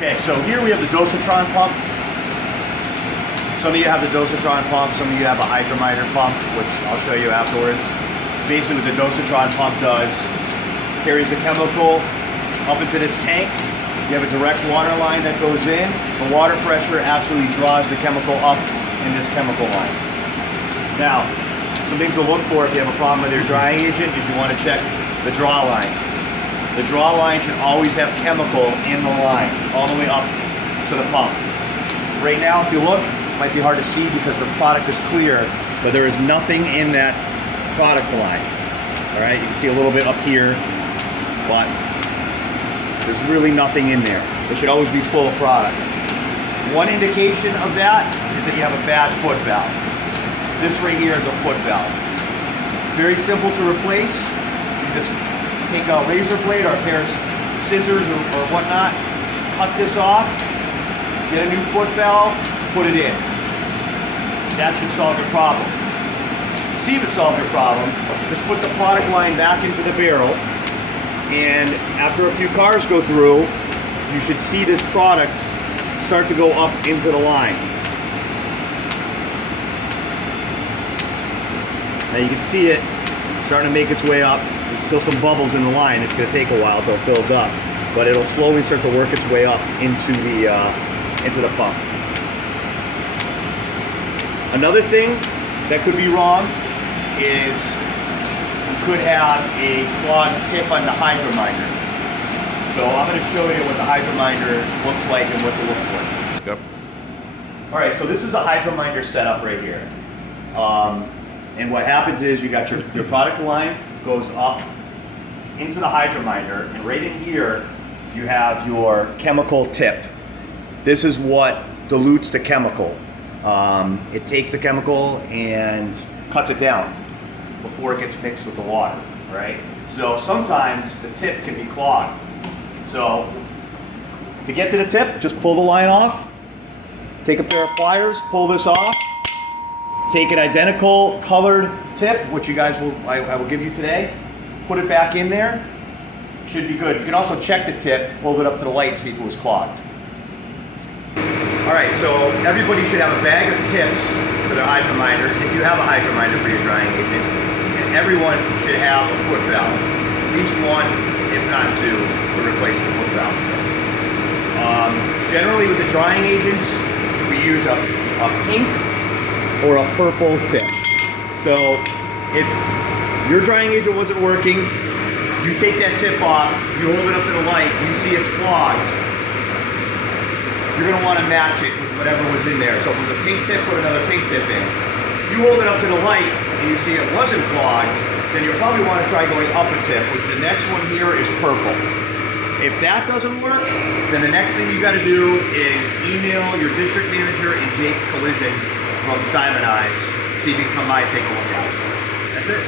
Okay, so here we have the Dosatron pump. Some of you have the Dosatron pump, some of you have a Hydrominder pump, which I'll show you afterwards. Basically what the Dosatron pump does, carries the chemical up into this tank. You have a direct water line that goes in. The water pressure actually draws the chemical up in this chemical line. Now, some things to look for if you have a problem with your drying agent is you want to check the draw line. The draw line should always have chemical in the line, all the way up to the pump. Right now, if you look, it might be hard to see because the product is clear, but there is nothing in that product line. All right, you can see a little bit up here, but there's really nothing in there. It should always be full of product. One indication of that is that you have a bad foot valve. This right here is a foot valve. Very simple to replace. You just take a razor blade or a pair of scissors or whatnot, cut this off, get a new foot valve, put it in. That should solve your problem. To see if it solves your problem, just put the product line back into the barrel, and after a few cars go through, you should see this product start to go up into the line. Now you can see it starting to make its way up. There's still some bubbles in the line. It's going to take a while until it fills up, but it'll slowly start to work its way up into the pump. Another thing that could be wrong is you could have a clogged tip on the Hydrominder. So I'm going to show you what the Hydrominder looks like and what to look for. Let's go. All right, so this is a Hydrominder setup right here. And what happens is you got your product line goes up into the Hydrominder, and right in here you have your chemical tip. This is what dilutes the chemical. It takes the chemical and cuts it down before it gets mixed with the water, right? So sometimes the tip can be clogged. So to get to the tip, just pull the line off, take a pair of pliers, pull this off, take an identical colored tip, which you guys I will give you today, put it back in there, should be good. You can also check the tip, hold it up to the light and see if it was clogged. All right, so everybody should have a bag of tips for their Hydrominders, if you have a Hydrominder for your drying agent, and everyone should have a foot valve, at least one, if not two, to replace the foot valve. Generally with the drying agents, we use a pink or a purple tip. So if your drying agent wasn't working, you take that tip off, you hold it up to the light, you see it's clogged, you're going to want to match it with whatever was in there. So if it was a pink tip, put another pink tip in. You hold it up to the light and you see it wasn't clogged, then you'll probably want to try going up a tip, which the next one here is purple. If that doesn't work, then the next thing you got to do is email your district manager and Jake Collision from Simon Eyes. See if you can come by and take a look at it. That's it.